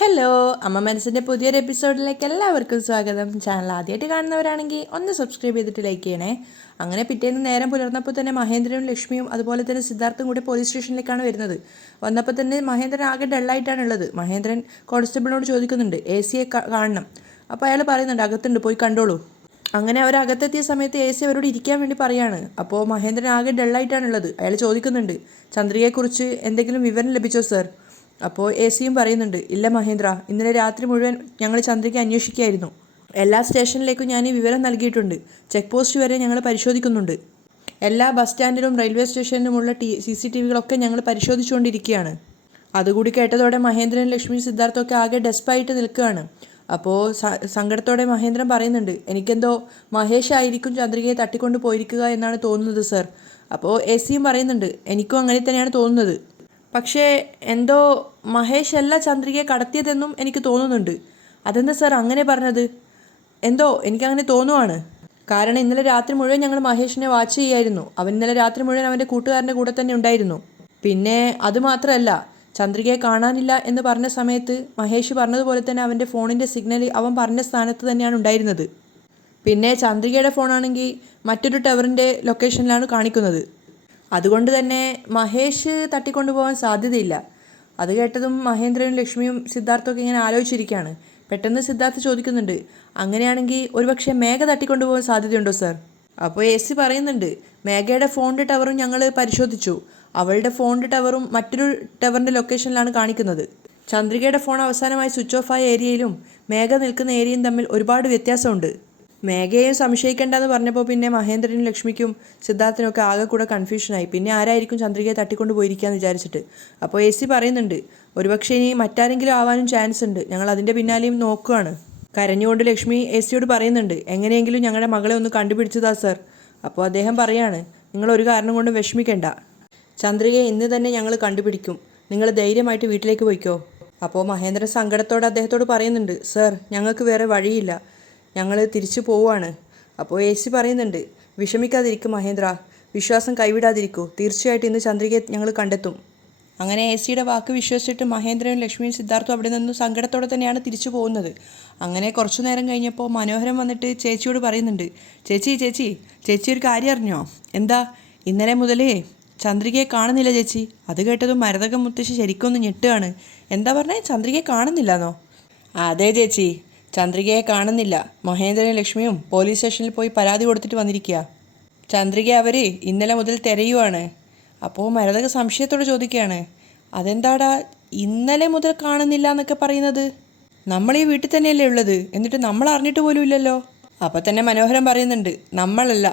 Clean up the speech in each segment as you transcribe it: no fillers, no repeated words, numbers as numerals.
Hello, അമ്മ മനസ്സിൻ്റെ പുതിയൊരു എപ്പിസോഡിലേക്ക് എല്ലാവർക്കും സ്വാഗതം. ചാനൽ ആദ്യമായിട്ട് കാണുന്നവരാണെങ്കിൽ ഒന്ന് സബ്സ്ക്രൈബ് ചെയ്തിട്ട് ലൈക്ക് ചെയ്യണേ. അങ്ങനെ പിറ്റേന്ന് നേരം പുലർന്നപ്പോൾ തന്നെ മഹേന്ദ്രനും ലക്ഷ്മിയും അതുപോലെ തന്നെ സിദ്ധാർത്ഥും കൂടി പോലീസ് സ്റ്റേഷനിലേക്കാണ് വരുന്നത്. വന്നപ്പോൾ തന്നെ മഹേന്ദ്രൻ ആകെ ഡള്ളായിട്ടാണ് ഉള്ളത്. മഹേന്ദ്രൻ കോൺസ്റ്റബിളിനോട് ചോദിക്കുന്നുണ്ട് AC കാണണം. അപ്പോൾ അയാൾ പറയുന്നുണ്ട് അകത്തുണ്ട്, പോയി കണ്ടോളൂ. അങ്ങനെ അവർ അകത്തെത്തിയ സമയത്ത് AC അവരോട് ഇരിക്കാൻ വേണ്ടി പറയാണ്. അപ്പോൾ മഹേന്ദ്രൻ ആകെ ഡള്ളായിട്ടാണുള്ളത്. അയാൾ ചോദിക്കുന്നുണ്ട്, ചന്ദ്രികയെക്കുറിച്ച് എന്തെങ്കിലും വിവരം ലഭിച്ചോ സർ? അപ്പോൾ AC പറയുന്നുണ്ട്, ഇല്ല മഹേന്ദ്ര, ഇന്നലെ രാത്രി മുഴുവൻ ഞങ്ങൾ ചന്ദ്രികയെ അന്വേഷിക്കുകയായിരുന്നു. എല്ലാ സ്റ്റേഷനിലേക്കും ഞാൻ ഈ വിവരം നൽകിയിട്ടുണ്ട്. ചെക്ക് പോസ്റ്റ് വരെ ഞങ്ങൾ പരിശോധിക്കുന്നുണ്ട്. എല്ലാ ബസ് സ്റ്റാൻഡിലും റെയിൽവേ സ്റ്റേഷനിലുമുള്ള CCTVകളൊക്കെ ഞങ്ങൾ പരിശോധിച്ചുകൊണ്ടിരിക്കുകയാണ്. അതുകൂടി കേട്ടതോടെ മഹേന്ദ്രൻ, ലക്ഷ്മി, സിദ്ധാർത്ഥമൊക്കെ ആകെ ഡെസ്പായിട്ട് നിൽക്കുകയാണ്. അപ്പോൾ സങ്കടത്തോടെ മഹേന്ദ്രൻ പറയുന്നുണ്ട്, എനിക്കെന്തോ മഹേഷ് ആയിരിക്കും ചന്ദ്രികയെ തട്ടിക്കൊണ്ട് പോയിരിക്കുക എന്നാണ് തോന്നുന്നത് സർ. അപ്പോൾ AC പറയുന്നുണ്ട്, എനിക്കും അങ്ങനെ തന്നെയാണ് തോന്നുന്നത്. പക്ഷേ എന്തോ മഹേഷ് അല്ല ചന്ദ്രികയെ കടത്തിയതെന്നും എനിക്ക് തോന്നുന്നുണ്ട്. അതെന്താ സാർ അങ്ങനെ പറഞ്ഞത്? എന്തോ എനിക്കങ്ങനെ തോന്നുവാണ്. കാരണം ഇന്നലെ രാത്രി മുഴുവൻ ഞങ്ങൾ മഹേഷിനെ വാച്ച് ചെയ്യായിരുന്നു. അവൻ ഇന്നലെ രാത്രി മുഴുവൻ അവൻ്റെ കൂട്ടുകാരൻ്റെ കൂടെ തന്നെ ഉണ്ടായിരുന്നു. പിന്നെ അതുമാത്രമല്ല, ചന്ദ്രികയെ കാണാനില്ല എന്ന് പറഞ്ഞ സമയത്ത് മഹേഷ് പറഞ്ഞതുപോലെ തന്നെ അവൻ്റെ ഫോണിൻ്റെ സിഗ്നൽ അവൻ പറഞ്ഞ സ്ഥാനത്ത് തന്നെയാണ് ഉണ്ടായിരുന്നത്. പിന്നെ ചന്ദ്രികയുടെ ഫോണാണെങ്കിൽ മറ്റൊരു ടവറിൻ്റെ ലൊക്കേഷനിലാണ് കാണിക്കുന്നത്. അതുകൊണ്ട് തന്നെ മഹേഷ് തട്ടിക്കൊണ്ടുപോകാൻ സാധ്യതയില്ല. അത് കേട്ടതും മഹേന്ദ്രനും ലക്ഷ്മിയും സിദ്ധാർത്ഥമൊക്കെ ഇങ്ങനെ ആലോചിച്ചിരിക്കുകയാണ്. പെട്ടെന്ന് സിദ്ധാർത്ഥ് ചോദിക്കുന്നുണ്ട്, അങ്ങനെയാണെങ്കിൽ ഒരുപക്ഷെ മേഘ തട്ടിക്കൊണ്ടുപോകാൻ സാധ്യതയുണ്ടോ സർ? അപ്പോൾ AC പറയുന്നുണ്ട്, മേഘയുടെ ഫോണിൻ്റെ ടവറും ഞങ്ങൾ പരിശോധിച്ചു. അവളുടെ ഫോണിൻ്റെ ടവറും മറ്റൊരു ടവറിൻ്റെ ലൊക്കേഷനിലാണ് കാണിക്കുന്നത്. ചന്ദ്രികയുടെ ഫോൺ അവസാനമായി സ്വിച്ച് ഓഫ് ആയ ഏരിയയിലും മേഘ നിൽക്കുന്ന ഏരിയയും തമ്മിൽ ഒരുപാട് വ്യത്യാസമുണ്ട്. മേഘയെയും സംശയിക്കേണ്ടെന്ന് പറഞ്ഞപ്പോൾ പിന്നെ മഹേന്ദ്രനും ലക്ഷ്മിക്കും സിദ്ധാർത്ഥിനൊക്കെ ആകെ കൂടെ കൺഫ്യൂഷനായി. പിന്നെ ആരായിരിക്കും ചന്ദ്രികയെ തട്ടിക്കൊണ്ട് പോയിരിക്കുകയെന്ന് വിചാരിച്ചിട്ട്. അപ്പോൾ AC പറയുന്നുണ്ട്, ഒരുപക്ഷെ ഇനി മറ്റാരെങ്കിലും ആവാനും ചാൻസ് ഉണ്ട്. ഞങ്ങൾ അതിൻ്റെ പിന്നാലെയും നോക്കുകയാണ്. കരഞ്ഞുകൊണ്ട് ലക്ഷ്മി AC പറയുന്നുണ്ട്, എങ്ങനെയെങ്കിലും ഞങ്ങളുടെ മകളെ ഒന്ന് കണ്ടുപിടിച്ചതാ സർ. അപ്പോൾ അദ്ദേഹം പറയാണ്, നിങ്ങൾ ഒരു കാരണം കൊണ്ടും വിഷമിക്കേണ്ട. ചന്ദ്രികയെ ഇന്ന് തന്നെ ഞങ്ങൾ കണ്ടുപിടിക്കും. നിങ്ങൾ ധൈര്യമായിട്ട് വീട്ടിലേക്ക് പോയിക്കോ. അപ്പോൾ മഹേന്ദ്രൻ സങ്കടത്തോടെ അദ്ദേഹത്തോട് പറയുന്നുണ്ട്, സർ, ഞങ്ങൾക്ക് വേറെ വഴിയില്ല, ഞങ്ങൾ തിരിച്ചു പോവുകയാണ്. അപ്പോൾ AC പറയുന്നുണ്ട്, വിഷമിക്കാതിരിക്കും മഹേന്ദ്ര, വിശ്വാസം കൈവിടാതിരിക്കൂ. തീർച്ചയായിട്ടും ഇന്ന് ചന്ദ്രികയെ ഞങ്ങൾ കണ്ടെത്തും. അങ്ങനെ AC വാക്ക് വിശ്വസിച്ചിട്ട് മഹേന്ദ്രനും ലക്ഷ്മിയും സിദ്ധാർത്ഥും അവിടെ നിന്ന് സങ്കടത്തോടെ തന്നെയാണ് തിരിച്ചു പോകുന്നത്. അങ്ങനെ കുറച്ചു നേരം കഴിഞ്ഞപ്പോൾ മനോഹരം വന്നിട്ട് ചേച്ചിയോട് പറയുന്നുണ്ട്, ചേച്ചി ചേച്ചി ചേച്ചി ഒരു കാര്യം അറിഞ്ഞോ? എന്താ? ഇന്നലെ മുതലേ ചന്ദ്രികയെ കാണുന്നില്ല ചേച്ചി. അത് കേട്ടതും മരതകം മുത്തശ്ശി ശരിക്കൊന്ന് ഞെട്ടുകയാണ്. എന്താ പറഞ്ഞേ? ചന്ദ്രികയെ കാണുന്നില്ലെന്നോ? അതെ ചേച്ചി, ചന്ദ്രികയെ കാണുന്നില്ല. മഹേന്ദ്രനും ലക്ഷ്മിയും പോലീസ് സ്റ്റേഷനിൽ പോയി പരാതി കൊടുത്തിട്ട് വന്നിരിക്കുക. ചന്ദ്രികയെ അവർ ഇന്നലെ മുതൽ തിരയുവാണ്. അപ്പോൾ മരതക സംശയത്തോട് ചോദിക്കുകയാണ്, അതെന്താടാ ഇന്നലെ മുതൽ കാണുന്നില്ല എന്നൊക്കെ പറയുന്നത്? നമ്മൾ ഈ വീട്ടിൽ തന്നെയല്ലേ ഉള്ളത്, എന്നിട്ട് നമ്മൾ അറിഞ്ഞിട്ട് പോലും ഇല്ലല്ലോ. അപ്പോൾ തന്നെ മനോഹരം പറയുന്നുണ്ട്, നമ്മളല്ല,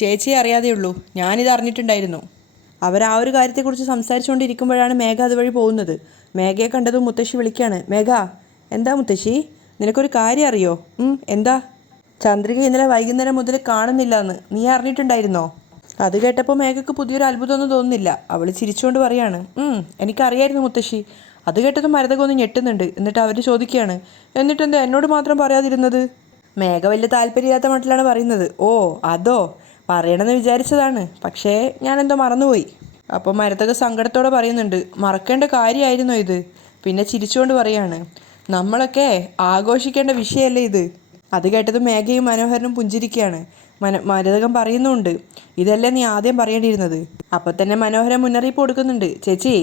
ചേച്ചിയെ അറിയാതെ ഉള്ളൂ, ഞാനിത് അറിഞ്ഞിട്ടുണ്ടായിരുന്നു. അവർ ആ ഒരു കാര്യത്തെക്കുറിച്ച് സംസാരിച്ചുകൊണ്ടിരിക്കുമ്പോഴാണ് മേഘ അതുവഴി പോകുന്നത്. മേഘയെ കണ്ടതും മുത്തശ്ശി വിളിക്കുകയാണ്, മേഘ. എന്താ മുത്തശ്ശി, നിനക്കൊരു കാര്യം അറിയോ? എന്താ? ചന്ദ്രിക ഇന്നലെ വൈകുന്നേരം മുതൽ കാണുന്നില്ല എന്ന് നീ അറിഞ്ഞിട്ടുണ്ടായിരുന്നോ? അത് കേട്ടപ്പോൾ മേഘയ്ക്ക് പുതിയൊരു അത്ഭുതമൊന്നും തോന്നുന്നില്ല. അവൾ ചിരിച്ചുകൊണ്ട് പറയാണ്, എനിക്കറിയായിരുന്നു മുത്തശ്ശി. അത് കേട്ടതും മരതകൊന്ന് ഞെട്ടുന്നുണ്ട്. എന്നിട്ട് അവർ ചോദിക്കുകയാണ്, എന്നിട്ടെന്താ എന്നോട് മാത്രം പറയാതിരുന്നത്? മേഘ വലിയ താല്പര്യമില്ലാത്ത മട്ടിലാണ് പറയുന്നത്. ഓ അതോ, പറയണമെന്ന് വിചാരിച്ചതാണ്, പക്ഷേ ഞാനെന്തോ മറന്നുപോയി. അപ്പോൾ മരതക സങ്കടത്തോടെ പറയുന്നുണ്ട്, മറക്കേണ്ട കാര്യമായിരുന്നോ ഇത്? പിന്നെ ചിരിച്ചുകൊണ്ട് പറയാണ്, നമ്മളൊക്കെ ആഘോഷിക്കേണ്ട വിഷയമല്ലേ ഇത്? അത് കേട്ടതും മേഘയും മനോഹരനും പുഞ്ചിരിക്കുകയാണ്. മരതകം പറയുന്നുണ്ട്, ഇതല്ലേ നീ ആദ്യം പറയേണ്ടിയിരുന്നത്. അപ്പം തന്നെ മനോഹരൻ മുന്നറിയിപ്പ് കൊടുക്കുന്നുണ്ട്, ചേച്ചി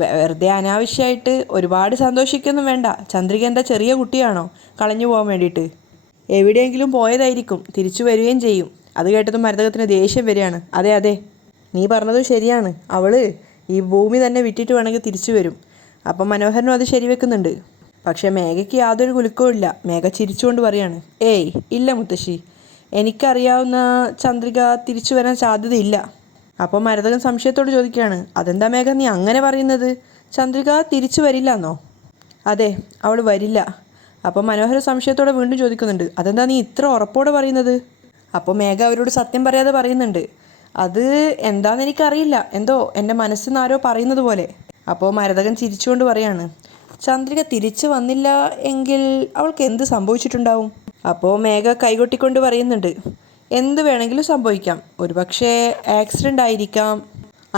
വെറുതെ അനാവശ്യമായിട്ട് ഒരുപാട് സന്തോഷിക്കൊന്നും വേണ്ട. ചന്ദ്രിക എന്താ ചെറിയ കുട്ടിയാണോ കളഞ്ഞു പോകാൻ വേണ്ടിയിട്ട്? എവിടെയെങ്കിലും പോയതായിരിക്കും, തിരിച്ചു വരികയും ചെയ്യും. അത് കേട്ടതും മരതകത്തിന് ദേഷ്യം വരികയാണ്. അതെ അതെ, നീ പറഞ്ഞതും ശരിയാണ്, അവൾ ഈ ഭൂമി തന്നെ വിട്ടിട്ട് വേണമെങ്കിൽ തിരിച്ചു വരും. അപ്പം മനോഹരനും അത് ശരിവെക്കുന്നുണ്ട്. പക്ഷേ മേഘയ്ക്ക് യാതൊരു കുലുക്കവും ഇല്ല. മേഘ ചിരിച്ചുകൊണ്ട് പറയാണ്, ഏയ് ഇല്ല മുത്തശ്ശി, എനിക്കറിയാവുന്ന ചന്ദ്രിക തിരിച്ചു വരാൻ സാധ്യതയില്ല. അപ്പോൾ മരതകൻ സംശയത്തോട് ചോദിക്കുകയാണ്, അതെന്താ മേഘ നീ അങ്ങനെ പറയുന്നത്? ചന്ദ്രിക തിരിച്ചു വരില്ല എന്നോ? അതെ, അവൾ വരില്ല. അപ്പോൾ മനോഹര സംശയത്തോടെ വീണ്ടും ചോദിക്കുന്നുണ്ട്, അതെന്താ നീ ഇത്ര ഉറപ്പോടെ പറയുന്നത്? അപ്പോൾ മേഘ അവരോട് സത്യം പറയാതെ പറയുന്നുണ്ട്, അത് എന്താണെന്ന് എനിക്കറിയില്ല, എന്തോ എൻ്റെ മനസ്സിൽ നിന്ന് ആരോ പറയുന്നത് പോലെ. അപ്പോൾ മരതകൻ ചിരിച്ചുകൊണ്ട് പറയാണ്, ചന്ദ്രിക തിരിച്ചു വന്നില്ല എങ്കിൽ അവൾക്ക് എന്ത് സംഭവിച്ചിട്ടുണ്ടാവും? അപ്പോൾ മേഘ കൈകൊട്ടിക്കൊണ്ട് പറയുന്നുണ്ട്, എന്ത് വേണമെങ്കിലും സംഭവിക്കാം. ഒരുപക്ഷെ ആക്സിഡൻ്റ് ആയിരിക്കാം,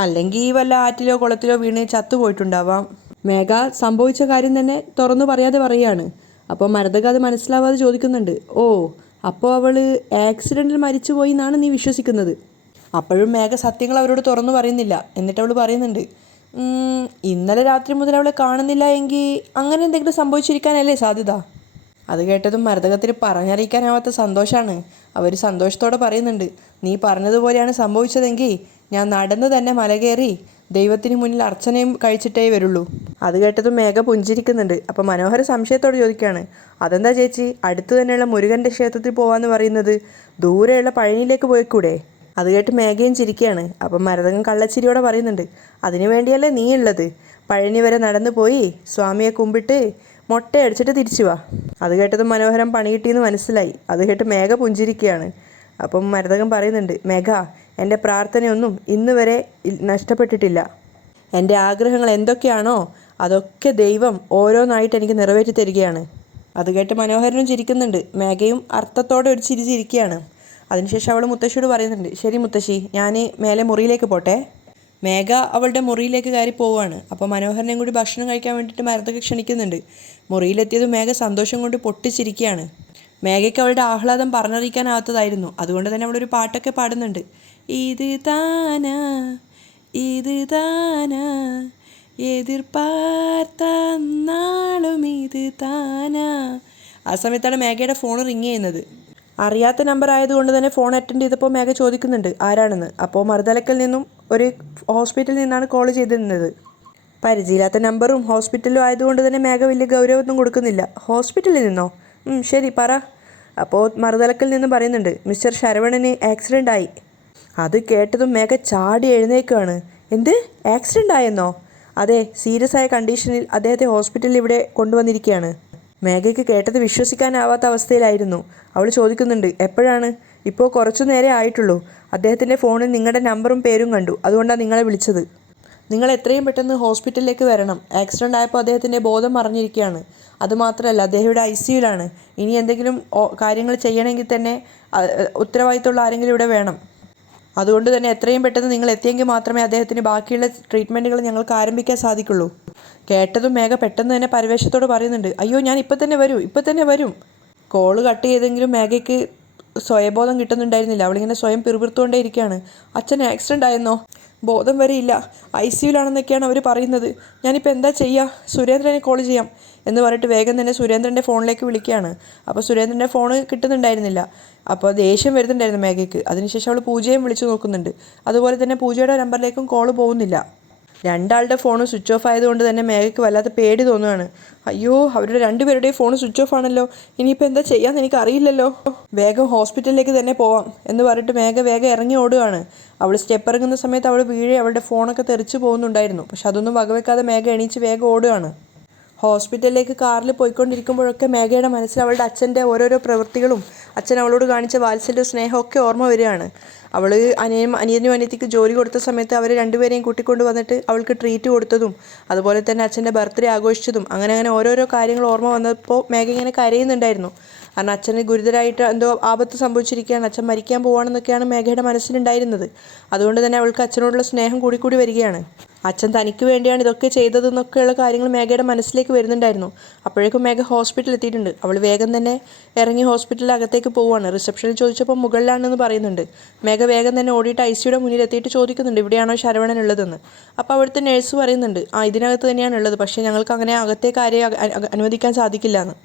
അല്ലെങ്കിൽ വല്ല ആറ്റിലോ കുളത്തിലോ വീണ് ചത്തുപോയിട്ടുണ്ടാവാം. മേഘ സംഭവിച്ച കാര്യം തന്നെ തുറന്നു പറയാതെ പറയുകയാണ്. അപ്പോൾ മരതക അത് മനസ്സിലാവാതെ ചോദിക്കുന്നുണ്ട്, ഓ അപ്പോൾ അവൾ ആക്സിഡൻറ്റിൽ മരിച്ചുപോയി എന്നാണ് നീ വിശ്വസിക്കുന്നത്? അപ്പോഴും മേഘ സത്യങ്ങൾ അവരോട് തുറന്നു പറയുന്നില്ല. എന്നിട്ട് അവൾ പറയുന്നുണ്ട്, ഇന്നലെ രാത്രി മുതൽ അവളെ കാണുന്നില്ല എങ്കിൽ അങ്ങനെ എന്തെങ്കിലും സംഭവിച്ചിരിക്കാനല്ലേ സാധ്യത? അത് കേട്ടതും മരതകത്തിന് പറഞ്ഞറിയിക്കാനാവാത്ത സന്തോഷമാണ്. അവർ സന്തോഷത്തോടെ പറയുന്നുണ്ട്, നീ പറഞ്ഞതുപോലെയാണ് സംഭവിച്ചതെങ്കിൽ ഞാൻ നടന്നു തന്നെ മല കയറി ദൈവത്തിന് മുന്നിൽ അർച്ചനയും കഴിച്ചിട്ടേ വരുള്ളൂ. അത് കേട്ടതും മേഘ പുഞ്ചിരിക്കുന്നുണ്ട്. അപ്പോൾ മനോഹര സംശയത്തോട് ചോദിക്കുകയാണ്, അതെന്താ ചേച്ചി അടുത്ത് തന്നെയുള്ള മുരുകൻ്റെ ക്ഷേത്രത്തിൽ പോകാമെന്ന് പറയുന്നത്? ദൂരെയുള്ള പഴനിയിലേക്ക് പോയിക്കൂടെ? അത് കേട്ട് മേഘയും ചിരിക്കുകയാണ്. അപ്പം മരതകം കള്ളച്ചിരിയോടെ പറയുന്നുണ്ട്, അതിനു വേണ്ടിയല്ലേ നീ ഉള്ളത്? പഴനി വരെ നടന്നു പോയി സ്വാമിയെ കുമ്പിട്ട് മൊട്ടയടിച്ചിട്ട് തിരിച്ചു വാ. അത് കേട്ടതും മനോഹരം പണി കിട്ടിയെന്ന് മനസ്സിലായി. അത് കേട്ട് മേഘ പുഞ്ചിരിക്കുകയാണ്. അപ്പം മരതകം പറയുന്നുണ്ട്, മേഘ എൻ്റെ പ്രാർത്ഥനയൊന്നും ഇന്ന് വരെ നഷ്ടപ്പെട്ടിട്ടില്ല. എൻ്റെ ആഗ്രഹങ്ങൾ എന്തൊക്കെയാണോ അതൊക്കെ ദൈവം ഓരോന്നായിട്ട് എനിക്ക് നിറവേറ്റി തരികയാണ്. അത് കേട്ട് മനോഹരനും ചിരിക്കുന്നുണ്ട്. മേഘയും അർത്ഥത്തോടെ ഒരു ചിരി ചിരിക്കുകയാണ്. അതിനുശേഷം അവൾ മുത്തശ്ശിയോട് പറയുന്നുണ്ട്, ശരി മുത്തശ്ശി, ഞാൻ മേലെ മുറിയിലേക്ക് പോട്ടെ. മേഘ അവളുടെ മുറിയിലേക്ക് കയറി പോവുകയാണ്. അപ്പോൾ മനോഹരനെയും കൂടി ഭക്ഷണം കഴിക്കാൻ വേണ്ടിയിട്ട് മരതക ക്ഷണിക്കുന്നുണ്ട്. മുറിയിലെത്തിയതും മേഘ സന്തോഷം കൊണ്ട് പൊട്ടിച്ചിരിക്കുകയാണ്. മേഘയ്ക്ക് അവളുടെ ആഹ്ലാദം പറഞ്ഞറിയിക്കാനാവാത്തതായിരുന്നു. അതുകൊണ്ട് തന്നെ അവളൊരു പാട്ടൊക്കെ പാടുന്നുണ്ട്. ഇത് താനാ ഇത് താനാ എതിർപ്പാർത്ത നാളും ഇത് താനാ. ആ സമയത്താണ് മേഘയുടെ ഫോൺ റിങ് ചെയ്യുന്നത്. അറിയാത്ത നമ്പർ ആയതുകൊണ്ട് തന്നെ ഫോൺ അറ്റൻഡ് ചെയ്തപ്പോൾ മേഘ ചോദിക്കുന്നുണ്ട് ആരാണെന്ന്. അപ്പോൾ മറുതലക്കൽ നിന്നും ഒരു ഹോസ്പിറ്റലിൽ നിന്നാണ് കോൾ ചെയ്തിരുന്നത്. പരിചയമില്ലാത്ത നമ്പറും ഹോസ്പിറ്റലും ആയതുകൊണ്ട് തന്നെ മേഘ വലിയ ഗൗരവമൊന്നും കൊടുക്കുന്നില്ല. ഹോസ്പിറ്റലിൽ നിന്നോ? ശരി പറ. അപ്പോൾ മറുതലക്കൽ നിന്ന് പറയുന്നുണ്ട്, മിസ്റ്റർ ശരവണന് ആക്സിഡൻ്റ് ആയി. അത് കേട്ടതും മേഘ ചാടി എഴുന്നേൽക്കുകയാണ്. എന്ത്, ആക്സിഡൻ്റ് ആയെന്നോ? അതെ, സീരിയസ് ആയ കണ്ടീഷനിൽ അദ്ദേഹത്തെ ഹോസ്പിറ്റലിൽ ഇവിടെ കൊണ്ടുവന്നിരിക്കുകയാണ്. മേഘയ്ക്ക് കേട്ടത് വിശ്വസിക്കാനാവാത്ത അവസ്ഥയിലായിരുന്നു. അവൾ ചോദിക്കുന്നുണ്ട്, എപ്പോഴാണ്? ഇപ്പോൾ കുറച്ചു നേരെ ആയിട്ടുള്ളൂ. അദ്ദേഹത്തിൻ്റെ ഫോണിൽ നിങ്ങളുടെ നമ്പറും പേരും കണ്ടു, അതുകൊണ്ടാണ് നിങ്ങളെ വിളിച്ചത്. നിങ്ങൾ എത്രയും പെട്ടെന്ന് ഹോസ്പിറ്റലിലേക്ക് വരണം. ആക്സിഡൻ്റ് ആയപ്പോൾ അദ്ദേഹത്തിൻ്റെ ബോധം മറിഞ്ഞിരിക്കുകയാണ്. അതുമാത്രമല്ല, അദ്ദേഹം ഇവിടെ ICUവിലാണ്. ഇനി എന്തെങ്കിലും കാര്യങ്ങൾ ചെയ്യണമെങ്കിൽ തന്നെ ഉത്തരവാദിത്തമുള്ള ആരെങ്കിലും ഇവിടെ വേണം. അതുകൊണ്ട് തന്നെ എത്രയും പെട്ടെന്ന് നിങ്ങൾ എത്തിയെങ്കിൽ മാത്രമേ അദ്ദേഹത്തിന് ബാക്കിയുള്ള ട്രീറ്റ്മെൻറ്റുകൾ ഞങ്ങൾക്ക് ആരംഭിക്കാൻ സാധിക്കുള്ളൂ. കേട്ടതും മേഘ പെട്ടെന്ന് തന്നെ പരവേശത്തോട് പറയുന്നുണ്ട്, അയ്യോ ഞാൻ ഇപ്പം തന്നെ വരും. കോള് കട്ട് ചെയ്തെങ്കിലും മേഘയ്ക്ക് സ്വയബോധം കിട്ടുന്നുണ്ടായിരുന്നില്ല. അവളിങ്ങനെ സ്വയം പിറുപിറുത്തുകൊണ്ടേ ഇരിക്കുകയാണ്. അച്ഛൻ ആക്സിഡൻ്റ് ആയെന്നോ? ബോധം വരെയില്ല, ICUവിലാണെന്നൊക്കെയാണ് അവർ പറയുന്നത്. ഞാനിപ്പോൾ എന്താ ചെയ്യുക? സുരേന്ദ്രനെ കോൾ ചെയ്യാം എന്ന് പറഞ്ഞിട്ട് വേഗം തന്നെ സുരേന്ദ്രൻ്റെ ഫോണിലേക്ക് വിളിക്കുകയാണ്. അപ്പോൾ സുരേന്ദ്രൻ്റെ ഫോണ് കിട്ടുന്നുണ്ടായിരുന്നില്ല. അപ്പോൾ ദേഷ്യം വരുന്നുണ്ടായിരുന്നു മേഘയ്ക്ക്. അതിനുശേഷം അവൾ പൂജയും വിളിച്ചു നോക്കുന്നുണ്ട്. അതുപോലെ തന്നെ പൂജയുടെ നമ്പറിലേക്കും കോള് പോകുന്നില്ല. രണ്ടാളുടെ ഫോണും സ്വിച്ച് ഓഫ് ആയതുകൊണ്ട് തന്നെ മേഘയ്ക്ക് വല്ലാത്ത പേടി തോന്നുകയാണ്. അയ്യോ, അവരുടെ രണ്ടുപേരുടെയും ഫോൺ സ്വിച്ച് ഓഫ് ആണല്ലോ. ഇനിയിപ്പോൾ എന്താ ചെയ്യാമെന്ന് എനിക്ക് അറിയില്ലല്ലോ. വേഗം ഹോസ്പിറ്റലിലേക്ക് തന്നെ പോവാം എന്ന് പറഞ്ഞിട്ട് മേഘ വേഗം ഇറങ്ങി ഓടുകയാണ്. അവൾ സ്റ്റെപ്പ് ഇറങ്ങുന്ന സമയത്ത് അവൾ വീഴെ അവളുടെ ഫോണൊക്കെ തെറിച്ച് പോകുന്നുണ്ടായിരുന്നു. പക്ഷെ അതൊന്നും വകവെക്കാതെ മേഘ എണീച്ച് വേഗം ഓടുകയാണ്. ഹോസ്പിറ്റലിലേക്ക് കാറിൽ പോയിക്കൊണ്ടിരിക്കുമ്പോഴൊക്കെ മേഘയുടെ മനസ്സിൽ അവളുടെ അച്ഛൻ്റെ ഓരോരോ പ്രവൃത്തികളും അച്ഛൻ അവളോട് കാണിച്ച വാത്സല്യ സ്നേഹമൊക്കെ ഓർമ്മ വരികയാണ്. അവൾ അനിയനും അനിയത്തിക്ക് ജോലി കൊടുത്ത സമയത്ത് അവർ രണ്ടുപേരെയും കൂട്ടിക്കൊണ്ട് വന്നിട്ട് അവൾക്ക് ട്രീറ്റ് കൊടുത്തതും അതുപോലെ തന്നെ അച്ഛൻ്റെ ബർത്ത്ഡേ ആഘോഷിച്ചതും അങ്ങനെ ഓരോരോ കാര്യങ്ങൾ ഓർമ്മ വന്നപ്പോൾ മേഘ ഇങ്ങനെ കരയുന്നുണ്ടായിരുന്നു. കാരണം അച്ഛന് ഗുരുതരമായിട്ട് എന്തോ ആപത്ത് സംഭവിച്ചിരിക്കുകയാണ്, അച്ഛൻ മരിക്കാൻ പോവാണെന്നൊക്കെയാണ് മേഘയുടെ മനസ്സിലുണ്ടായിരുന്നത്. അതുകൊണ്ട് തന്നെ അവൾക്ക് അച്ഛനോടുള്ള സ്നേഹം കൂടി വരികയാണ്. അച്ഛൻ തനിക്ക് വേണ്ടിയാണ് ഇതൊക്കെ ചെയ്തതെന്നൊക്കെയുള്ള കാര്യങ്ങൾ മേഘയുടെ മനസ്സിലേക്ക് വരുന്നുണ്ടായിരുന്നു. അപ്പോഴേക്കും മേഘ ഹോസ്പിറ്റലിൽ എത്തിയിട്ടുണ്ട്. അവൾ വേഗം തന്നെ ഇറങ്ങി ഹോസ്പിറ്റലിൽ അകത്തേക്ക് പോവുകയാണ്. റിസപ്ഷനിൽ ചോദിച്ചപ്പോൾ മുകളിലാണെന്ന് പറയുന്നുണ്ട്. മേഘ വേഗം തന്നെ ഓടിയിട്ട് ICUയുടെ മുന്നിൽ എത്തിയിട്ട് ചോദിക്കുന്നുണ്ട്, ഇവിടെയാണോ ശരവണൻ ഉള്ളതെന്ന്. അപ്പോൾ അവിടുത്തെ നേഴ്സ് പറയുന്നുണ്ട്, ഇതിനകത്ത് തന്നെയാണ് ഉള്ളത്, പക്ഷേ ഞങ്ങൾക്ക് അങ്ങനെ അകത്തേക്ക് ആരെയും അനുവദിക്കാൻ സാധിക്കില്ല എന്ന്.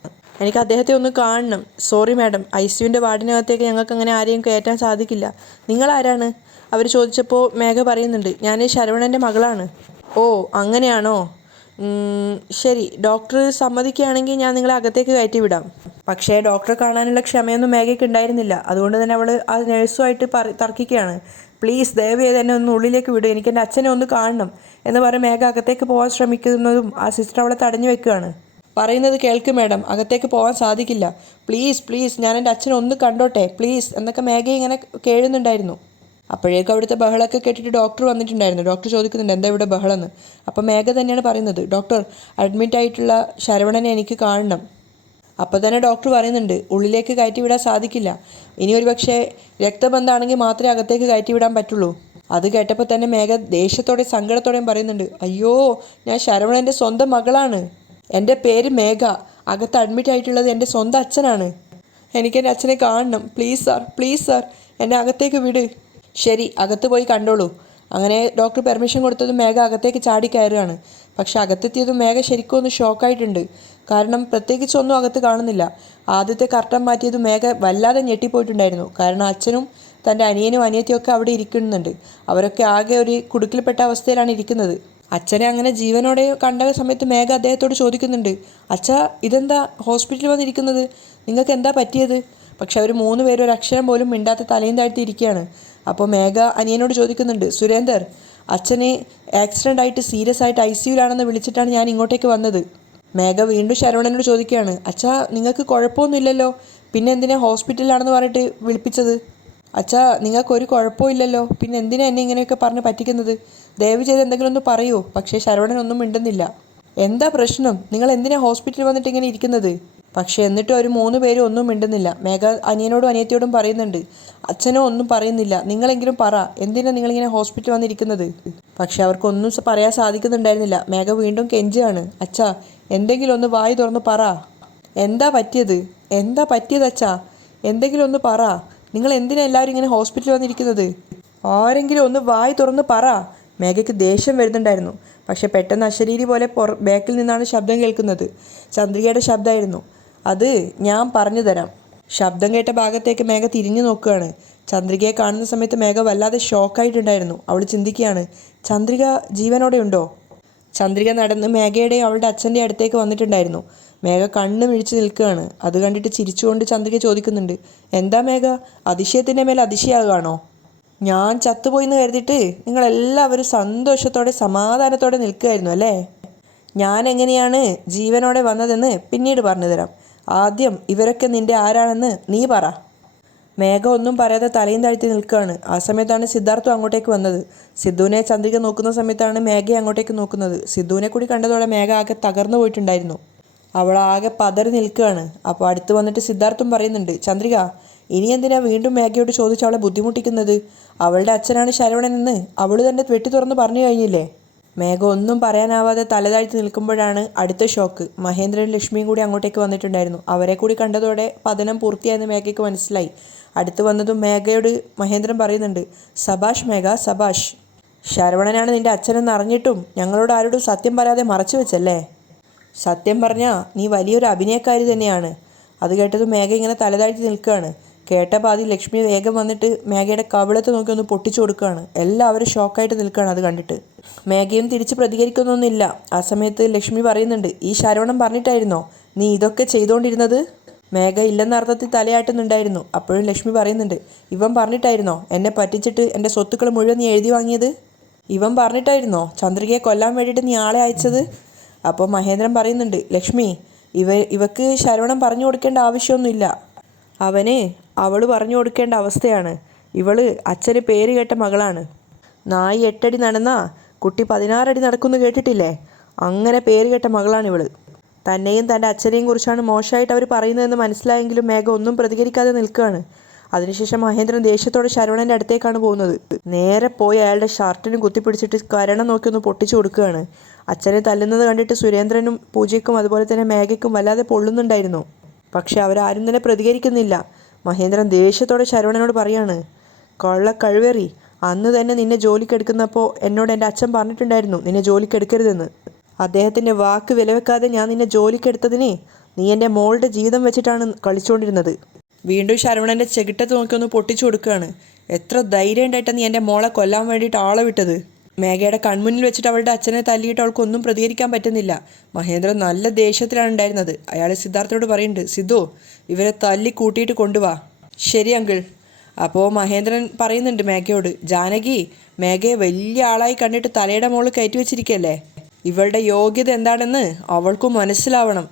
എനിക്ക് അദ്ദേഹത്തെ ഒന്ന് കാണണം. സോറി മാഡം, ICUവിൻ്റെ വാർഡിനകത്തേക്ക് ഞങ്ങൾക്ക് അങ്ങനെ ആരെയും കയറ്റാൻ സാധിക്കില്ല. നിങ്ങളാരാണ്? അവർ ചോദിച്ചപ്പോൾ മേഘ പറയുന്നുണ്ട്, ഞാൻ ശരവണൻ്റെ മകളാണ്. ഓ അങ്ങനെയാണോ? ശരി, ഡോക്ടർ സമ്മതിക്കുകയാണെങ്കിൽ ഞാൻ നിങ്ങളെ അകത്തേക്ക് കയറ്റി വിടാം. പക്ഷേ ഡോക്ടറെ കാണാനുള്ള ക്ഷമയൊന്നും മേഘയ്ക്ക് ഉണ്ടായിരുന്നില്ല. അതുകൊണ്ട് തന്നെ അവൾ ആ നഴ്സുമായിട്ട് തർക്കിക്കുകയാണ്. പ്ലീസ് ദയവ് ചെയ്ത് എന്നെ ഒന്ന് ഉള്ളിലേക്ക് വിടും, എനിക്ക് എൻ്റെ അച്ഛനെ ഒന്ന് കാണണം എന്ന് പറഞ്ഞ് മേഘ അകത്തേക്ക് പോകാൻ ശ്രമിക്കുന്നതും ആ സിസ്റ്റർ അവളെ തടഞ്ഞു വെക്കുകയാണ്. പറയുന്നത് കേൾക്ക് മാഡം, അകത്തേക്ക് പോകാൻ സാധിക്കില്ല. പ്ലീസ് ഞാൻ എൻ്റെ അച്ഛനെ ഒന്ന് കണ്ടോട്ടെ പ്ലീസ് എന്നൊക്കെ മേഘ ഇങ്ങനെ കേഴുന്നുണ്ടായിരുന്നു. അപ്പോഴേക്കും അവിടുത്തെ ബഹളമൊക്കെ കേട്ടിട്ട് ഡോക്ടർ വന്നിട്ടുണ്ടായിരുന്നു. ഡോക്ടർ ചോദിക്കുന്നുണ്ട്, എന്താ ഇവിടെ ബഹളമെന്ന്. അപ്പോൾ മേഘ തന്നെയാണ് പറയുന്നത്, ഡോക്ടർ അഡ്മിറ്റ് ആയിട്ടുള്ള ശരവണനെ എനിക്ക് കാണണം. അപ്പോൾ തന്നെ ഡോക്ടർ പറയുന്നുണ്ട്, ഉള്ളിലേക്ക് കയറ്റി വിടാൻ സാധിക്കില്ല. ഇനി ഒരു പക്ഷേ രക്തബന്ധമാണെങ്കിൽ മാത്രമേ അകത്തേക്ക് കയറ്റി വിടാൻ പറ്റുള്ളൂ. അത് കേട്ടപ്പോൾ തന്നെ മേഘ ദേഷ്യത്തോടെ സങ്കടത്തോടെയും പറയുന്നുണ്ട്, അയ്യോ, ഞാൻ ശരവണൻ്റെ സ്വന്തം മകളാണ്. എൻ്റെ പേര് മേഘ. അകത്ത് അഡ്മിറ്റ് ആയിട്ടുള്ളത് എൻ്റെ സ്വന്തം അച്ഛനാണ്. എനിക്കെൻ്റെ അച്ഛനെ കാണണം. പ്ലീസ് സാർ, പ്ലീസ് സാർ, എന്നെ അകത്തേക്ക് വിട്. ശരി, അകത്ത് പോയി കണ്ടോളൂ. അങ്ങനെ ഡോക്ടർ പെർമിഷൻ കൊടുത്തതും മേഘ അകത്തേക്ക് ചാടി കയറുകയാണ്. പക്ഷെ അകത്തെത്തിയതും മേഘ ശരിക്കും ഒന്ന് ഷോക്കായിട്ടുണ്ട്. കാരണം പ്രത്യേകിച്ചൊന്നും അകത്ത് കാണുന്നില്ല. ആദ്യത്തെ കർട്ടൻ മാറ്റിയതും മേഘ വല്ലാതെ ഞെട്ടിപ്പോയിട്ടുണ്ടായിരുന്നു. കാരണം അച്ഛനും തൻ്റെ അനിയനും അനിയത്തിയൊക്കെ അവിടെ ഇരിക്കുന്നുണ്ട്. അവരൊക്കെ ആകെ ഒരു കുടുക്കിൽപ്പെട്ട അവസ്ഥയിലാണ് ഇരിക്കുന്നത്. അച്ഛനെ അങ്ങനെ ജീവനോടെ കണ്ട സമയത്ത് മേഘ അദ്ദേഹത്തോട് ചോദിക്കുന്നുണ്ട്, അച്ഛാ, ഇതെന്താ ഹോസ്പിറ്റലിൽ വന്നിരിക്കുന്നത്? നിങ്ങൾക്ക് എന്താ പറ്റിയത്? പക്ഷെ അവർ 3 പേരും ഒരു അക്ഷരം പോലും മിണ്ടാത്ത തലയും താഴ്ത്തി ഇരിക്കുകയാണ്. അപ്പോൾ മേഘ അനിയനോട് ചോദിക്കുന്നുണ്ട്, സുരേന്ദർ, അച്ഛനെ ആക്സിഡൻ്റ് ആയിട്ട് സീരിയസ് ആയിട്ട് ICUലാണെന്ന് വിളിച്ചിട്ടാണ് ഞാൻ ഇങ്ങോട്ടേക്ക് വന്നത്. മേഘ വീണ്ടും ശരവണനോട് ചോദിക്കുകയാണ്, അച്ഛാ, നിങ്ങൾക്ക് കുഴപ്പമൊന്നുമില്ലല്ലോ, പിന്നെ എന്തിനാ ഹോസ്പിറ്റലിലാണെന്ന് പറഞ്ഞിട്ട് വിളിപ്പിച്ചത്? അച്ഛാ, നിങ്ങൾക്കൊരു കുഴപ്പമില്ലല്ലോ, പിന്നെ എന്തിനാ എന്നെ ഇങ്ങനെയൊക്കെ പറഞ്ഞ് പറ്റിക്കുന്നത്? ദയവ് ചെയ്ത് എന്തെങ്കിലും ഒന്ന് പറയൂ. പക്ഷേ ശരവണനൊന്നും മിണ്ടുന്നില്ല. എന്താ പ്രശ്നം? നിങ്ങൾ എന്തിനാ ഹോസ്പിറ്റലിൽ വന്നിട്ട് ഇങ്ങനെ ഇരിക്കുന്നത്? പക്ഷേ എന്നിട്ടും ഒരു 3 പേരും ഒന്നും മിണ്ടുന്നില്ല. മേഘ അനിയനോടും അനിയത്തിയോടും പറയുന്നുണ്ട്, അച്ഛനോ ഒന്നും പറയുന്നില്ല. നിങ്ങളെങ്കിലും പറ, എന്തിനാ നിങ്ങളിങ്ങനെ ഹോസ്പിറ്റലിൽ വന്നിരിക്കുന്നത്? പക്ഷെ അവർക്കൊന്നും പറയാൻ സാധിക്കുന്നുണ്ടായിരുന്നില്ല. മേഘ വീണ്ടും കെഞ്ചുകയാണ്, അച്ഛാ, എന്തെങ്കിലും ഒന്ന് വായി തുറന്ന് പറ. എന്താ പറ്റിയത്? എന്താ പറ്റിയത് അച്ഛാ? എന്തെങ്കിലും ഒന്ന് പറ. നിങ്ങൾ എന്തിനാ എല്ലാവരും ഇങ്ങനെ ഹോസ്പിറ്റലിൽ വന്നിരിക്കുന്നത്? ആരെങ്കിലും ഒന്ന് വായി തുറന്ന് പറ. മേഘയ്ക്ക് ദേഷ്യം വരുന്നുണ്ടായിരുന്നു. പക്ഷെ പെട്ടെന്ന് അശരീരി പോലെ ബാക്കിൽ നിന്നാണ് ശബ്ദം കേൾക്കുന്നത്. ചന്ദ്രികയുടെ ശബ്ദമായിരുന്നു. അത് ഞാൻ പറഞ്ഞു തരാം. ശബ്ദം കേട്ട ഭാഗത്തേക്ക് മേഘ തിരിഞ്ഞു നോക്കുകയാണ്. ചന്ദ്രികയെ കാണുന്ന സമയത്ത് മേഘ വല്ലാതെ ഷോക്കായിട്ടുണ്ടായിരുന്നു. അവൾ ചിന്തിക്കുകയാണ്, ചന്ദ്രിക ജീവനോടെ ഉണ്ടോ? ചന്ദ്രിക നടന്ന് മേഘയുടെയും അവളുടെ അച്ഛൻ്റെ അടുത്തേക്ക് വന്നിട്ടുണ്ടായിരുന്നു. മേഘ കണ്ണ് മിഴിച്ച് നിൽക്കുകയാണ്. അത് കണ്ടിട്ട് ചിരിച്ചുകൊണ്ട് ചന്ദ്രിക ചോദിക്കുന്നുണ്ട്, എന്താ മേഘ, അതിശയത്തിൻ്റെ മേലെ അതിശയാകാണോ? ഞാൻ ചത്തുപോയി എന്ന് കരുതിയിട്ട് നിങ്ങളെല്ലാവരും സന്തോഷത്തോടെ സമാധാനത്തോടെ നിൽക്കുകയായിരുന്നു അല്ലേ? ഞാൻ എങ്ങനെയാണ് ജീവനോടെ വന്നതെന്ന് പിന്നീട് പറഞ്ഞു തരാം. ആദ്യം ഇവരൊക്കെ നിൻ്റെ ആരാണെന്ന് നീ പറ. മേഘ ഒന്നും പറയാതെ തലയും താഴ്ത്തി നിൽക്കുകയാണ്. ആ സമയത്താണ് സിദ്ധാർത്ഥം അങ്ങോട്ടേക്ക് വന്നത്. സിദ്ധുവിനെ ചന്ദ്രിക നോക്കുന്ന സമയത്താണ് മേഘയെ അങ്ങോട്ടേക്ക് നോക്കുന്നത്. സിദ്ധുവിനെ കൂടി കണ്ടതോടെ മേഘ ആകെ തകർന്നു പോയിട്ടുണ്ടായിരുന്നു. അവൾ ആകെ പതറി നിൽക്കുകയാണ്. അപ്പോൾ അടുത്ത് വന്നിട്ട് സിദ്ധാർത്ഥം പറയുന്നുണ്ട്, ചന്ദ്രിക, ഇനി എന്തിനാ വീണ്ടും മേഘയോട് ചോദിച്ച് അവളെ ബുദ്ധിമുട്ടിക്കുന്നത്? അവളുടെ അച്ഛനാണ് ശരവണനെന്ന് അവൾ തന്നെ വെട്ടി തുറന്ന് പറഞ്ഞു കഴിഞ്ഞില്ലേ? മേഘ ഒന്നും പറയാനാവാതെ തലതാഴ്ത്തി നിൽക്കുമ്പോഴാണ് അടുത്ത ഷോക്ക്. മഹേന്ദ്രനും ലക്ഷ്മിയും കൂടി അങ്ങോട്ടേക്ക് വന്നിട്ടുണ്ടായിരുന്നു. അവരെ കൂടി കണ്ടതോടെ പതനം പൂർത്തിയായെന്ന് മേഘയ്ക്ക് മനസ്സിലായി. അടുത്ത് വന്നതും മേഘയോട് മഹേന്ദ്രൻ പറയുന്നുണ്ട്, സബാഷ് മേഘ, സബാഷ്. ശരവണനാണ് നിൻ്റെ അച്ഛനെന്ന് അറിഞ്ഞിട്ടും ഞങ്ങളോട് ആരോടും സത്യം പറയാതെ മറച്ചു വെച്ചല്ലേ? സത്യം പറഞ്ഞാൽ നീ വലിയൊരു അഭിനയക്കാരി തന്നെയാണ്. അത് കേട്ടതും മേഘ ഇങ്ങനെ തലതാഴ്ത്തി നിൽക്കുകയാണ്. കേട്ട പാതി ലക്ഷ്മി വേഗം വന്നിട്ട് മേഘയുടെ കവിളത്ത് നോക്കി ഒന്ന് പൊട്ടിച്ചു കൊടുക്കുകയാണ്. എല്ലാവരും ഷോക്കായിട്ട് നിൽക്കുകയാണ് അത് കണ്ടിട്ട്. മേഘയും തിരിച്ച് പ്രതികരിക്കുന്നൊന്നുമില്ല. ആ സമയത്ത് ലക്ഷ്മി പറയുന്നുണ്ട്, ഈ ശരവണൻ പറഞ്ഞിട്ടായിരുന്നോ നീ ഇതൊക്കെ ചെയ്തുകൊണ്ടിരുന്നത്? മേഘ ഇല്ലെന്ന അർത്ഥത്തിൽ തലയാട്ടുന്നുണ്ടായിരുന്നു. അപ്പോഴും ലക്ഷ്മി പറയുന്നുണ്ട്, ഇവൻ പറഞ്ഞിട്ടായിരുന്നോ എന്നെ പറ്റിച്ചിട്ട് എൻ്റെ സ്വത്തുക്കൾ മുഴുവൻ നീ എഴുതി വാങ്ങിയത്? ഇവൻ പറഞ്ഞിട്ടായിരുന്നോ ചന്ദ്രികയെ കൊല്ലാൻ വേണ്ടിയിട്ട് നീ ആളെ അയച്ചത്? അപ്പോൾ മഹേന്ദ്രൻ പറയുന്നുണ്ട്, ലക്ഷ്മി, ഇവക്ക് ശരവണൻ പറഞ്ഞു കൊടുക്കേണ്ട ആവശ്യമൊന്നുമില്ല. അവൾ പറഞ്ഞു കൊടുക്കേണ്ട അവസ്ഥയാണ്. ഇവള് അച്ഛന് പേര് കേട്ട മകളാണ്. നായി 8 അടി നടന്നാ കുട്ടി 16 അടി നടക്കുമെന്ന് കേട്ടിട്ടില്ലേ? അങ്ങനെ പേര് കേട്ട മകളാണ് ഇവള്. തന്നെയും തൻ്റെ അച്ഛനെയും കുറിച്ചാണ് മോശമായിട്ട് അവർ പറയുന്നതെന്ന് മനസ്സിലായെങ്കിലും മേഘ ഒന്നും പ്രതികരിക്കാതെ നിൽക്കുകയാണ്. അതിനുശേഷം മഹേന്ദ്രൻ ദേഷ്യത്തോടെ ശരവണൻ്റെ അടുത്തേക്കാണ് പോകുന്നത്. നേരെ പോയി അയാളുടെ ഷർട്ടിനും കുത്തിപ്പിടിച്ചിട്ട് കരണം നോക്കി ഒന്ന് പൊട്ടിച്ചു കൊടുക്കുകയാണ്. അച്ഛനെ തല്ലുന്നത് കണ്ടിട്ട് സുരേന്ദ്രനും പൂജയ്ക്കും അതുപോലെ തന്നെ മേഘയ്ക്കും വല്ലാതെ പൊള്ളുന്നുണ്ടായിരുന്നു. പക്ഷെ അവരാരും തന്നെ പ്രതികരിക്കുന്നില്ല. മഹേന്ദ്രൻ ദേഷ്യത്തോടെ ശരവണനോട് പറയാണ്, കൊള്ള കഴിവേറി, അന്ന് തന്നെ നിന്നെ ജോലിക്കെടുക്കുന്നപ്പോൾ എന്നോട് എൻ്റെ അച്ഛൻ പറഞ്ഞിട്ടുണ്ടായിരുന്നു നിന്നെ ജോലിക്കെടുക്കരുതെന്ന്. അദ്ദേഹത്തിൻ്റെ വാക്ക് വിലവെക്കാതെ ഞാൻ നിന്നെ ജോലിക്കെടുത്തതിന് നീ എൻ്റെ മോളുടെ ജീവിതം വെച്ചിട്ടാണ് കളിച്ചുകൊണ്ടിരുന്നത്. വീണ്ടും ശരവണൻ്റെ ചെകിട്ടത്ത് നോക്കി ഒന്ന് പൊട്ടിച്ചു കൊടുക്കുകയാണ്. എത്ര ധൈര്യം ഉണ്ടായിട്ടാണ് നീ എൻ്റെ മോളെ കൊല്ലാൻ വേണ്ടിയിട്ട് ആളെ വിട്ടത്? മേഘയുടെ കൺമുന്നിൽ വെച്ചിട്ട് അവളുടെ അച്ഛനെ തല്ലിയിട്ട് അവൾക്കൊന്നും പ്രതികരിക്കാൻ പറ്റുന്നില്ല. മഹേന്ദ്രൻ നല്ല ദേഷ്യത്തിലാണ് ഉണ്ടായിരുന്നത്. അയാൾ സിദ്ധാർത്ഥനോട് പറയുന്നുണ്ട്, സിദ്ധു, ഇവരെ തല്ലി കൂട്ടിയിട്ട് കൊണ്ടുവാ. ശരി അങ്കിൾ. അപ്പോൾ മഹേന്ദ്രൻ പറയുന്നുണ്ട് മേഘയോട്, ജാനകി, മേഘയെ വലിയ ആളായി കണ്ടിട്ട് തലയുടെ മുകളിൽ കയറ്റി വെച്ചിരിക്കുകയല്ലേ? ഇവളുടെ യോഗ്യത എന്താണെന്ന് അവൾക്കും മനസ്സിലാവണം.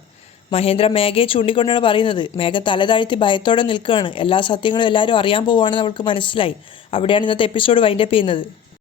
മഹേന്ദ്ര മേഘയെ ചൂണ്ടിക്കൊണ്ടാണ് പറയുന്നത്. മേഘ തലതാഴ്ത്തി ഭയത്തോടെ നിൽക്കുകയാണ്. എല്ലാ സത്യങ്ങളും എല്ലാവരും അറിയാൻ പോവുകയാണെന്ന് അവൾക്ക് മനസ്സിലായി. അവിടെയാണ് ഇന്നത്തെ എപ്പിസോഡ് വൈൻഡപ്പ് ചെയ്യുന്നത്.